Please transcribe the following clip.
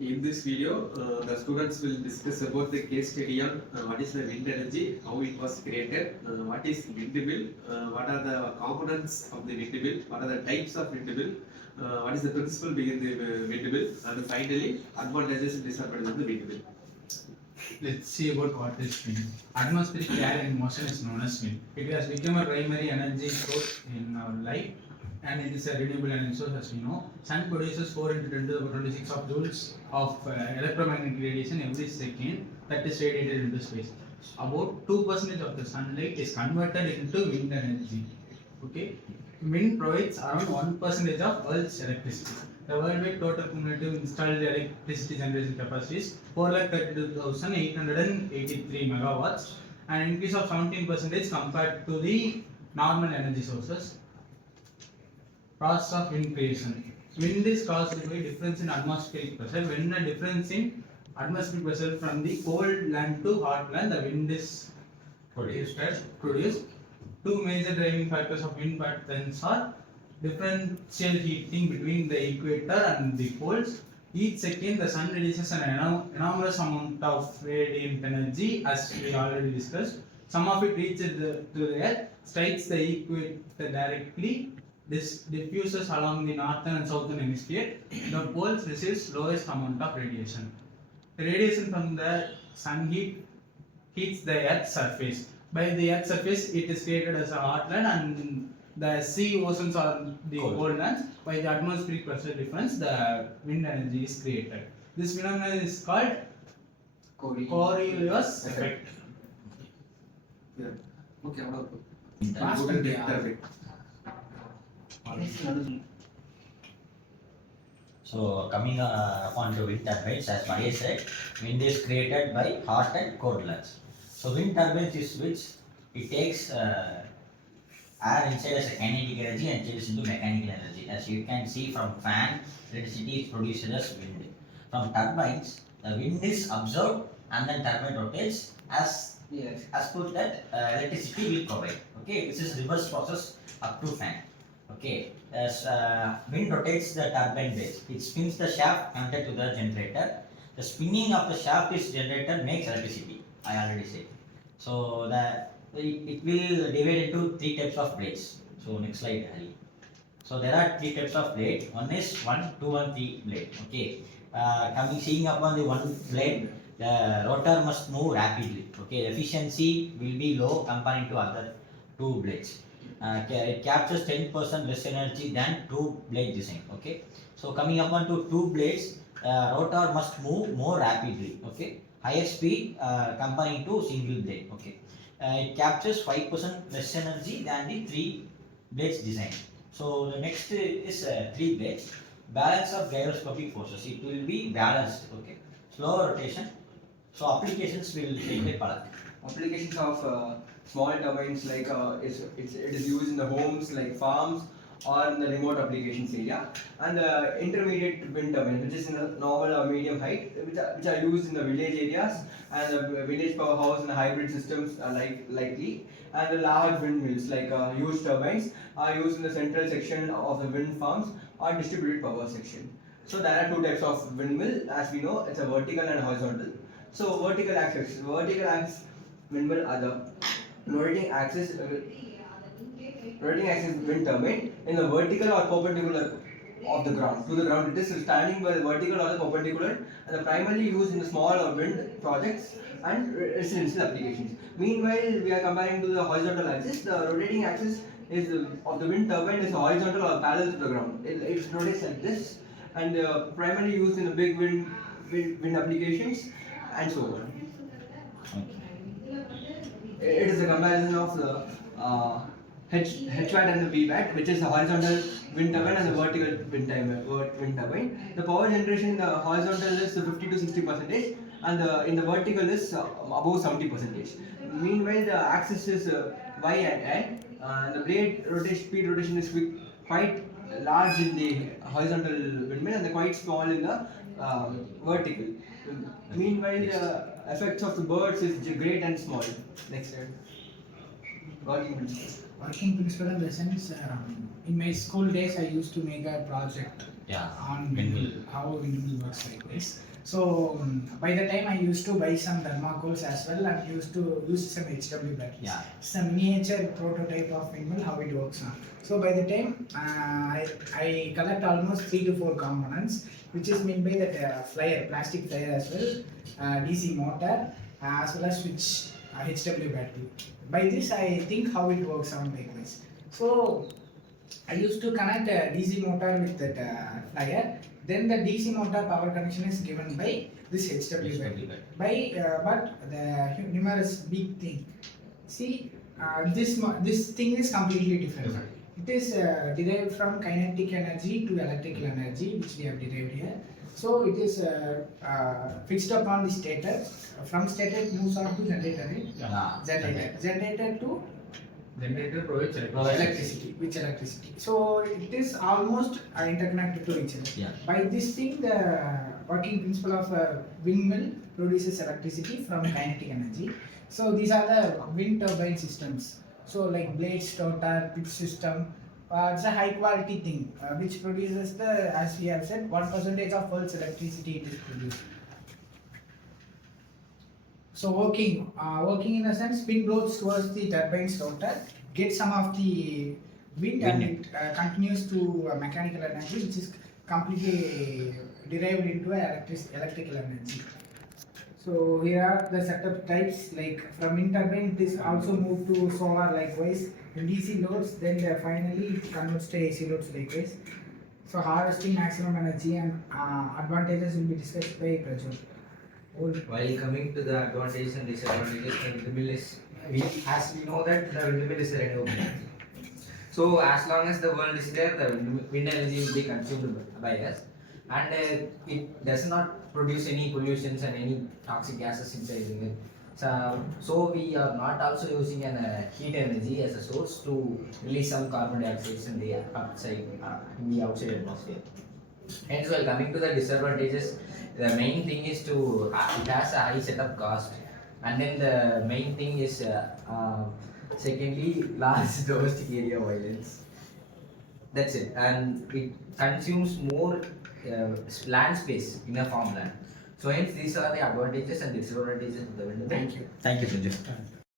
In this video, the students will discuss about the case study on what is the wind energy, how it was created, what is windmill, what are the components of the windmill, what are the types of windmill, what is the principle behind the windmill, and finally, advantages and disadvantages of the windmill. Let's see about what is wind. Atmospheric air in motion is known as wind. It has become a primary energy source in our life, and it is a renewable energy source, as we know. Sun produces 4 into 10 to the power 26 of joules of electromagnetic radiation every second that is radiated into space. About 2% of the sunlight is converted into wind energy. Okay, wind provides around 1% of Earth's electricity. The worldwide total cumulative installed electricity generation capacity is 432,883 megawatts, an increase of 17% compared to the normal energy sources. Process of wind creation. Wind is caused by difference in atmospheric pressure. When a difference in atmospheric pressure from the cold land to hot land, the wind is produced. Two major driving factors of wind patterns are differential heating between the equator and the poles. Each second, the sun releases an enormous amount of radiant energy, as we already discussed. Some of it reaches to the earth, strikes the equator directly, diffuses along the northern and southern hemisphere. The poles receives lowest amount of radiation. The radiation from the sun heats the earth's surface. By the earth's surface, it is created as a hot land, and the sea oceans are the cold lands. By the atmospheric pressure difference, the wind energy is created. This phenomenon is called Coriolis effect. Yeah. Okay, So coming on to wind turbines, as Maria said, wind is created by hot and cold lands. So wind turbines is which it takes air inside as a kinetic energy and changes into mechanical energy. As you can see from fan, electricity is produced as wind. From turbines, the wind is absorbed and then turbine rotates as put that electricity will provide. Okay, this is reverse process up to fan. Okay, as wind rotates the turbine blades, it spins the shaft connected to the generator. The spinning of the shaft is generator makes electricity. I already said. So it will divide into 3 types of blades. So next slide, Hari. So there are 3 types of blade. One is 1, 2, and 3 blade. Okay. Seeing upon the one blade, the rotor must move rapidly. Okay. The efficiency will be low compared to other 2 blades. It captures 10% less energy than 2 blade design. Okay. So coming upon to 2 blades, rotor must move more rapidly. Okay. Higher speed comparing to single blade. Okay, it captures 5% less energy than the 3 blades design. So the next is 3 blades. Balance of gyroscopic forces. It will be balanced. Okay, slower rotation. So applications will take a part. Applications of small turbines like it is used in the homes like farms or in the remote applications area, and the intermediate wind turbine, which is in a normal or medium height, which are used in the village areas and the village powerhouse and the hybrid systems likely, and the large windmills like huge turbines are used in the central section of the wind farms or distributed power section. So there are 2 types of windmill, as we know. It's a vertical and horizontal. So vertical axis windmill are the rotating axis wind turbine in the vertical or perpendicular of the ground to the ground. It is standing by the vertical or the perpendicular, and the primarily used in the small wind projects and residential applications. Meanwhile, we are comparing to the horizontal axis. The rotating axis is of the wind turbine is horizontal or parallel to the ground. It rotates like this, and primarily used in the big wind applications and so on. It is a comparison of the HVAT and the VVAT, which is the horizontal wind turbine and the vertical wind turbine. The power generation in the horizontal is 50 to 60%, and in the vertical is above 70%. Meanwhile, the axis is Y and the blade speed rotation is quite large in the horizontal windmill and quite small in the vertical. Meanwhile, the effects of the birds is great and small. Next slide. Working principle. Working principle in the sense, in my school days, I used to make a project Yeah. on windmill, how windmill works like this. So by the time I used to buy some thermocoals as well and used to use some HW batteries. Yeah. Some miniature prototype of windmill how it works now. So by the time I collect almost 3 to 4 components, which is made by that flyer, plastic flyer as well, DC motor as well as switch HW battery. By this I think how it works on like this. So I used to connect a DC motor with that flyer. Then the DC motor power connection is given by this HW battery. But the numerous big thing. See, this thing is completely different. It is derived from kinetic energy to electrical energy, which we have derived here. So it is fixed upon the stator. From stator it moves on to generator, right? Yeah. Generator to Generator provides electricity. So it is almost interconnected to each other. Yeah. By this thing, the working principle of a windmill produces electricity from kinetic energy. So these are the wind turbine systems. So like blades, rotor, pitch system. It's a high quality thing which produces the, as we have said, 1% of world's electricity it is produced. So working in a sense, wind blows towards the turbine's rotor, gets some of the wind and it continues to mechanical energy, which is completely derived into electrical energy. So here are the setup types, like from wind turbine it is also moved to solar likewise, and DC loads, then finally it converts to AC loads likewise. So harvesting maximum energy and advantages will be discussed by Prajwal. While coming to the advantages and disadvantages, the windmill is, as we know that the windmill is a renewable energy. So as long as the world is there, the wind energy will be consumed by us, and it does not produce any pollutions and any toxic gases inside the mill. So we are not also using an heat energy as a source to release some carbon dioxide in the outside atmosphere. Hence, while coming to the disadvantages, the main thing is it has a high setup cost, and then the main thing is secondly, large domestic area violence. That's it, and it consumes more land space in a farmland. So hence these are the advantages and disadvantages of the windmill. Thank you. Thank you, Sanjay.